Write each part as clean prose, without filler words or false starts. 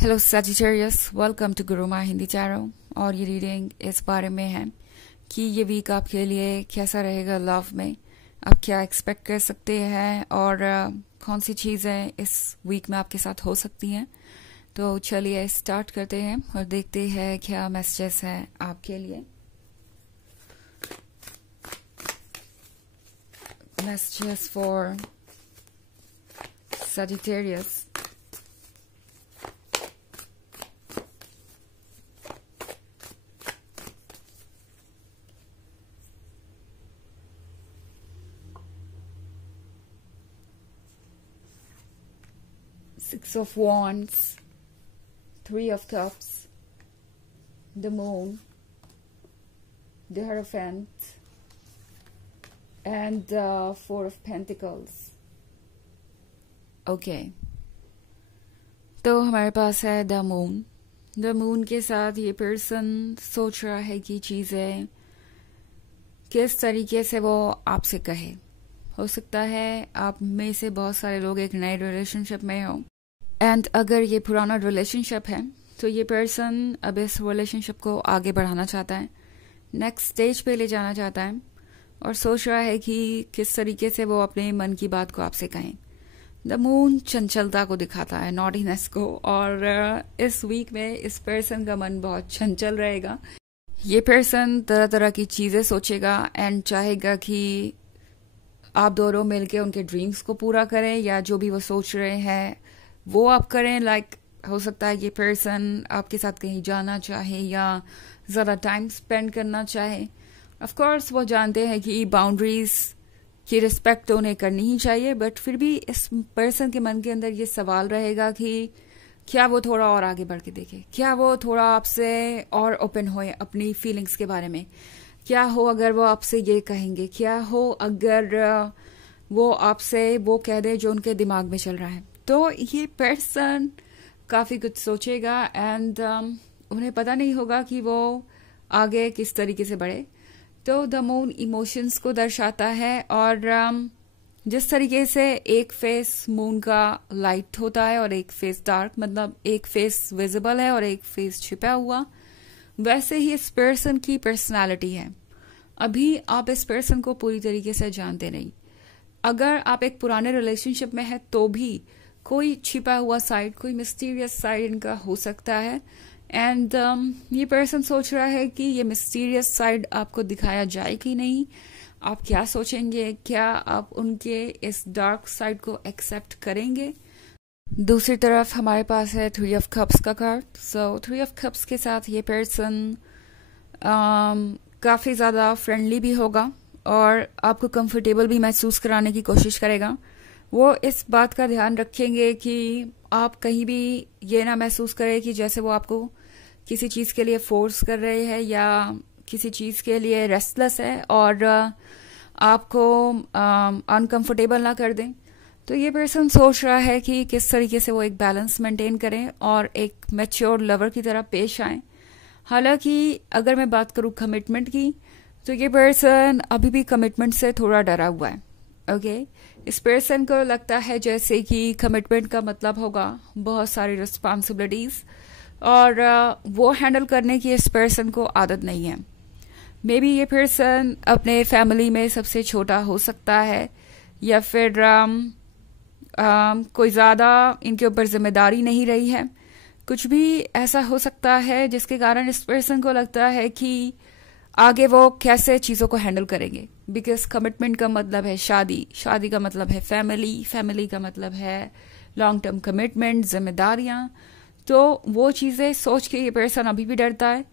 Hello Sagittarius, welcome to Gurumaa Hindi channel. और ये reading इस बारे में है कि ये वीक आपके लिए कैसा रहेगा लव में। आप क्या एक्सपेक्ट कर सकते हैं और कौन सी चीज़ें इस वीक में आपके साथ हो सकती हैं। तो चलिए स्टार्ट करते हैं और देखते हैं क्या मैसेजेस हैं आपके लिए। Messages for Sagittarius. Six of Wands, Three of Cups, the Moon, the Hierophant, and Four of Pentacles. Okay. तो हमारे पास है द मून। द मून के साथ ये पर्सन सोच रहा है कि चीज़ें किस तरीके से वो आपसे कहे। हो सकता है आप में से बहुत सारे लोग एक नए रिलेशनशिप में हो, एंड अगर ये पुराना रिलेशनशिप है तो ये पर्सन अब इस रिलेशनशिप को आगे बढ़ाना चाहता है, नेक्स्ट स्टेज पे ले जाना चाहता है और सोच रहा है कि किस तरीके से वो अपने मन की बात को आपसे कहें। द मून चंचलता को दिखाता है, नॉटीनेस को, और इस वीक में इस पर्सन का मन बहुत चंचल रहेगा। ये पर्सन तरह तरह की चीज़ें सोचेगा एंड चाहेगा कि आप दोनों मिलके उनके ड्रीम्स को पूरा करें या जो भी वो सोच रहे हैं वो आप करें। लाइक हो सकता है ये पर्सन आपके साथ कहीं जाना चाहे या ज़्यादा टाइम स्पेंड करना चाहे। ऑफ कोर्स वो जानते हैं कि बाउंड्रीज की रिस्पेक्ट तो उन्हें करनी ही चाहिए, बट फिर भी इस पर्सन के मन के अंदर ये सवाल रहेगा कि क्या वो थोड़ा और आगे बढ़ के देखे, क्या वो थोड़ा आपसे और ओपन होए अपनी फीलिंग्स के बारे में। क्या हो अगर वो आपसे ये कहेंगे, क्या हो अगर वो आपसे वो कह दे जो उनके दिमाग में चल रहा है। तो ये पर्सन काफ़ी कुछ सोचेगा एंड उन्हें पता नहीं होगा कि वो आगे किस तरीके से बढ़े। तो द मून इमोशंस को दर्शाता है और जिस तरीके से एक फेस मून का लाइट होता है और एक फेस डार्क, मतलब एक फेस विजिबल है और एक फेस छिपा हुआ, वैसे ही इस पर्सन की पर्सनालिटी है। अभी आप इस पर्सन को पूरी तरीके से जानते नहीं। अगर आप एक पुराने रिलेशनशिप में है तो भी कोई छिपा हुआ साइड, कोई मिस्टीरियस साइड इनका हो सकता है एंड ये पर्सन सोच रहा है कि ये मिस्टीरियस साइड आपको दिखाया जाए कि नहीं। आप क्या सोचेंगे, क्या आप उनके इस डार्क साइड को एक्सेप्ट करेंगे। दूसरी तरफ हमारे पास है थ्री ऑफ कप्स का card. So three of cups के साथ ये पर्सन काफ़ी ज़्यादा फ्रेंडली भी होगा और आपको कंफर्टेबल भी महसूस कराने की कोशिश करेगा। वो इस बात का ध्यान रखेंगे कि आप कहीं भी ये ना महसूस करें कि जैसे वो आपको किसी चीज़ के लिए फोर्स कर रहे हैं या किसी चीज़ के लिए रेस्टलेस है और आपको अनकंफर्टेबल ना कर दें। तो ये पर्सन सोच रहा है कि किस तरीके से वो एक बैलेंस मेंटेन करें और एक मैच्योर लवर की तरह पेश आएं। हालांकि अगर मैं बात करूँ कमिटमेंट की, तो ये पर्सन अभी भी कमिटमेंट से थोड़ा डरा हुआ है। ओके, इस पर्सन को लगता है जैसे कि कमिटमेंट का मतलब होगा बहुत सारी रिस्पॉन्सिबिलिटीज और वो हैंडल करने की इस पर्सन को आदत नहीं है। मे बी ये पर्सन अपने फैमिली में सबसे छोटा हो सकता है या फिर कोई ज़्यादा इनके ऊपर जिम्मेदारी नहीं रही है। कुछ भी ऐसा हो सकता है जिसके कारण इस पर्सन को लगता है कि आगे वो कैसे चीज़ों को हैंडल करेंगे। बिकॉज कमिटमेंट का मतलब है शादी, शादी का मतलब है फैमिली, फैमिली का मतलब है लॉन्ग टर्म कमिटमेंट, जिम्मेदारियां। तो वो चीज़ें सोच के ये पर्सन अभी भी डरता है।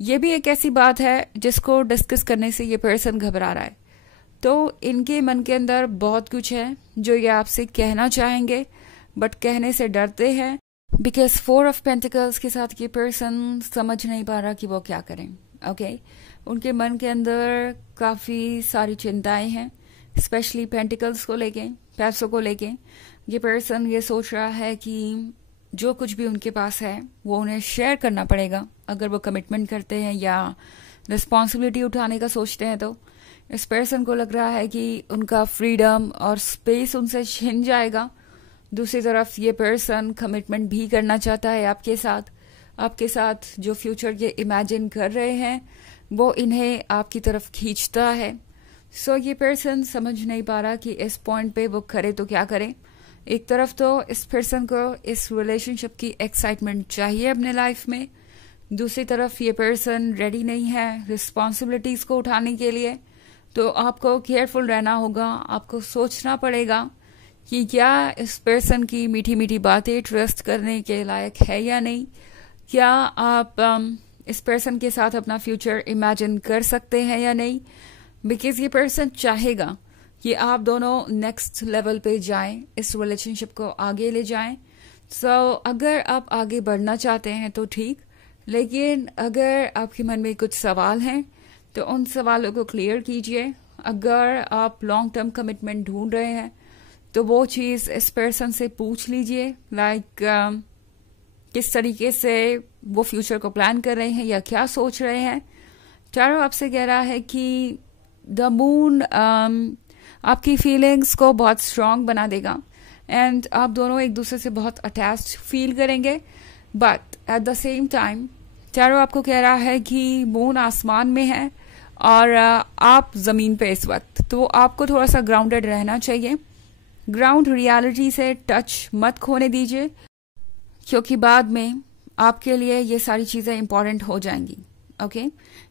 ये भी एक ऐसी बात है जिसको डिस्कस करने से ये पर्सन घबरा रहा है। तो इनके मन के अंदर बहुत कुछ है जो ये आपसे कहना चाहेंगे बट कहने से डरते हैं। बिकॉज फोर ऑफ पेंटिकल्स के साथ ये पर्सन समझ नहीं पा रहा कि वो क्या करें। ओके, उनके मन के अंदर काफ़ी सारी चिंताएं हैं, स्पेशली पेंटिकल्स को लेके, पैसों को लेके। ये पर्सन ये सोच रहा है कि जो कुछ भी उनके पास है वो उन्हें शेयर करना पड़ेगा अगर वो कमिटमेंट करते हैं या रिस्पॉन्सिबिलिटी उठाने का सोचते हैं। तो इस पर्सन को लग रहा है कि उनका फ्रीडम और स्पेस उनसे छिन जाएगा दूसरी तरफ ये पर्सन कमिटमेंट भी करना चाहता है आपके साथ जो फ्यूचर ये इमेजिन कर रहे हैं वो इन्हें आपकी तरफ खींचता है। सो ये पर्सन समझ नहीं पा रहा कि इस पॉइंट पे वो करे तो क्या करे। एक तरफ तो इस पर्सन को इस रिलेशनशिप की एक्साइटमेंट चाहिए अपने लाइफ में, दूसरी तरफ ये पर्सन रेडी नहीं है रिस्पॉन्सिबिलिटीज को उठाने के लिए। तो आपको केयरफुल रहना होगा, आपको सोचना पड़ेगा कि क्या इस पर्सन की मीठी मीठी बातें ट्रस्ट करने के लायक है या नहीं। क्या आप इस पर्सन के साथ अपना फ्यूचर इमेजिन कर सकते हैं या नहीं। बिकॉज ये पर्सन चाहेगा कि आप दोनों नेक्स्ट लेवल पे जाएं, इस रिलेशनशिप को आगे ले जाएं। सो अगर आप आगे बढ़ना चाहते हैं तो ठीक, लेकिन अगर आपके मन में कुछ सवाल हैं तो उन सवालों को क्लियर कीजिए। अगर आप लॉन्ग टर्म कमिटमेंट ढूंढ रहे हैं तो वो चीज़ इस पर्सन से पूछ लीजिए, लाइक किस तरीके से वो फ्यूचर को प्लान कर रहे हैं या क्या सोच रहे हैं। टैरो आपसे कह रहा है कि द मून आपकी फीलिंग्स को बहुत स्ट्रांग बना देगा एंड आप दोनों एक दूसरे से बहुत अटैच्ड फील करेंगे। But at the same time tarot आपको कह रहा है कि मून आसमान में है और आप जमीन पे इस वक्त, तो आपको थोड़ा सा ग्राउंडेड रहना चाहिए। ग्राउंड रियलिटी से टच मत खोने दीजिए, क्योंकि बाद में आपके लिए ये सारी चीजें इंपॉर्टेंट हो जाएंगी। ओके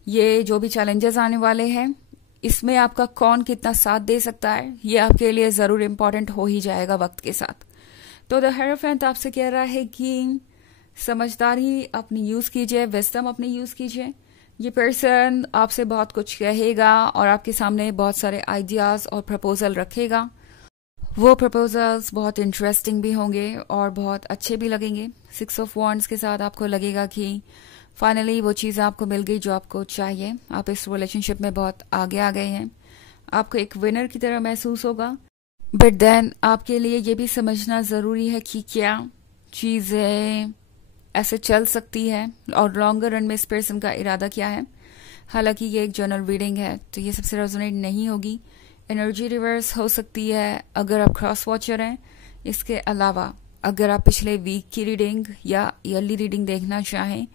ये जो भी चैलेंजेस आने वाले हैं इसमें आपका कौन कितना साथ दे सकता है ये आपके लिए जरूर इंपॉर्टेंट हो ही जाएगा वक्त के साथ। तो द हेरोफेंट आपसे कह रहा है कि समझदारी अपनी यूज कीजिए, विजडम अपनी यूज कीजिए। ये पर्सन आपसे बहुत कुछ कहेगा और आपके सामने बहुत सारे आइडियाज और प्रपोजल रखेगा। वो प्रपोजल्स बहुत इंटरेस्टिंग भी होंगे और बहुत अच्छे भी लगेंगे। 6 ऑफ वॉन्ड्स के साथ आपको लगेगा कि फाइनली वो चीज़ आपको मिल गई जो आपको चाहिए। आप इस रिलेशनशिप में बहुत आगे आ गए हैं, आपको एक विनर की तरह महसूस होगा। बट देन आपके लिए ये भी समझना ज़रूरी है कि क्या चीज़ें ऐसे चल सकती है और लॉन्गर रन में इस पर्सन का इरादा क्या है। हालांकि ये एक जनरल रीडिंग है तो ये सबसे रेजोनेट नहीं होगी। एनर्जी रिवर्स हो सकती है अगर आप क्रॉस वॉचर हैं। इसके अलावा अगर आप पिछले वीक की रीडिंग या ईयरली रीडिंग देखना चाहें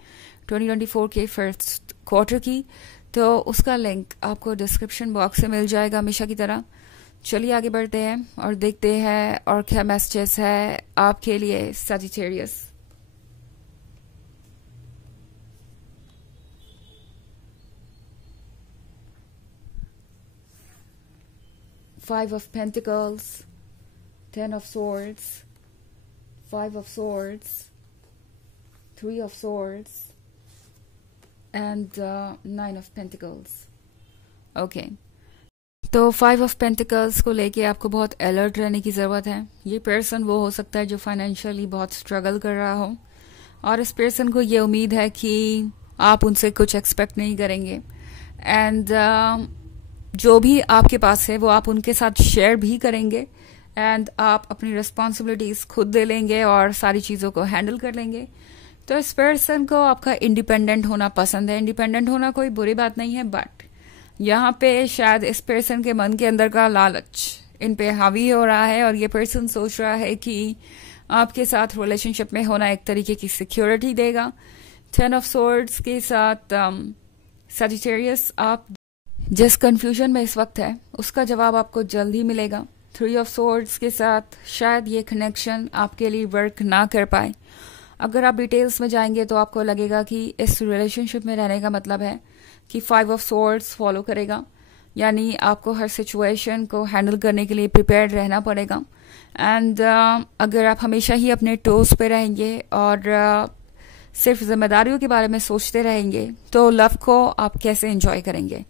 2024 के फर्स्ट क्वार्टर की, तो उसका लिंक आपको डिस्क्रिप्शन बॉक्स में मिल जाएगा हमेशा की तरह। चलिए आगे बढ़ते हैं और देखते हैं और क्या मैसेजेस है आपके लिए Sagittarius. Five of Pentacles, 10 of Swords, 5 of Swords, 3 of Swords, and 9 of Pentacles. Okay. तो 5 ऑफ पेंटिकल्स को लेके आपको बहुत अलर्ट रहने की ज़रूरत है। ये पर्सन वो हो सकता है जो फाइनेंशियली बहुत स्ट्रगल कर रहा हो और इस पर्सन को ये उम्मीद है कि आप उनसे कुछ एक्सपेक्ट नहीं करेंगे एंड जो भी आपके पास है वो आप उनके साथ शेयर भी करेंगे एंड आप अपनी रिस्पॉन्सिबिलिटीज खुद ले लेंगे और सारी चीज़ों को हैंडल कर लेंगे। तो इस पर्सन को आपका इंडिपेंडेंट होना पसंद है। इंडिपेंडेंट होना कोई बुरी बात नहीं है, बट यहाँ पे शायद इस पर्सन के मन के अंदर का लालच इन पे हावी हो रहा है और ये पर्सन सोच रहा है कि आपके साथ रिलेशनशिप में होना एक तरीके की सिक्योरिटी देगा। 10 ऑफ सोर्ड्स के साथ सजिटेरियस आप जिस कंफ्यूजन में इस वक्त है उसका जवाब आपको जल्द ही मिलेगा। 3 ऑफ सोर्ड्स के साथ शायद ये कनेक्शन आपके लिए वर्क ना कर पाए। अगर आप डिटेल्स में जाएंगे तो आपको लगेगा कि इस रिलेशनशिप में रहने का मतलब है कि 5 ऑफ सोर्ड्स फॉलो करेगा, यानी आपको हर सिचुएशन को हैंडल करने के लिए प्रिपेयर्ड रहना पड़ेगा। एंड अगर आप हमेशा ही अपने टोज पे रहेंगे और सिर्फ जिम्मेदारियों के बारे में सोचते रहेंगे तो लव को आप कैसे एंजॉय करेंगे।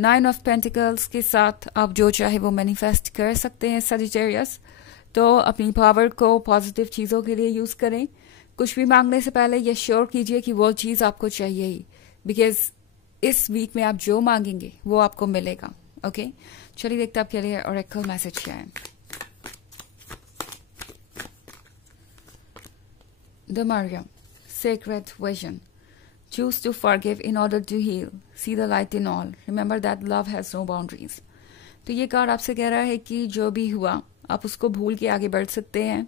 9 ऑफ पेंटिकल्स के साथ आप जो चाहे वो मैनिफेस्ट कर सकते हैं सजिटेरियस। तो अपनी पावर को पॉजिटिव चीज़ों के लिए यूज़ करें। कुछ भी मांगने से पहले ये श्योर कीजिए कि वो चीज़ आपको चाहिए ही, बिकॉज इस वीक में आप जो मांगेंगे वो आपको मिलेगा। ओके चलिए देखते हैं आपके लिए ऑरेकल मैसेज क्या है। The Mariam Sacred vision. Choose to forgive in order to heal. See the light in all. Remember that love has no boundaries. तो ये कार्ड आपसे कह रहा है कि जो भी हुआ आप उसको भूल के आगे बढ़ सकते हैं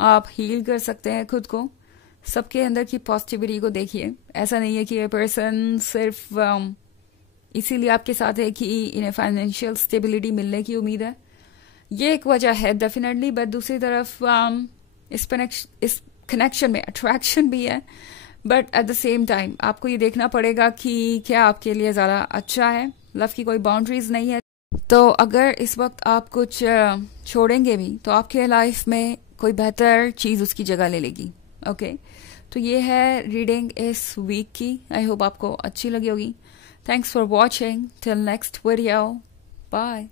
आप हील कर सकते हैं खुद को। सबके अंदर की पॉजिटिविटी को देखिए। ऐसा नहीं है कि ये पर्सन सिर्फ इसीलिए आपके साथ है कि इन्हें फाइनेंशियल स्टेबिलिटी मिलने की उम्मीद है, ये एक वजह है डेफिनेटली। बट दूसरी तरफ इस कनेक्शन में अट्रैक्शन भी है, but at the same time आपको ये देखना पड़ेगा कि क्या आपके लिए ज़्यादा अच्छा है। लव की कोई बाउंड्रीज नहीं है, तो अगर इस वक्त आप कुछ छोड़ेंगे भी तो आपके लाइफ में कोई बेहतर चीज़ उसकी जगह ले लेगी। ओके, तो ये है रीडिंग इस वीक की। आई होप आपको अच्छी लगी होगी। Thanks for watching. Till next video, bye.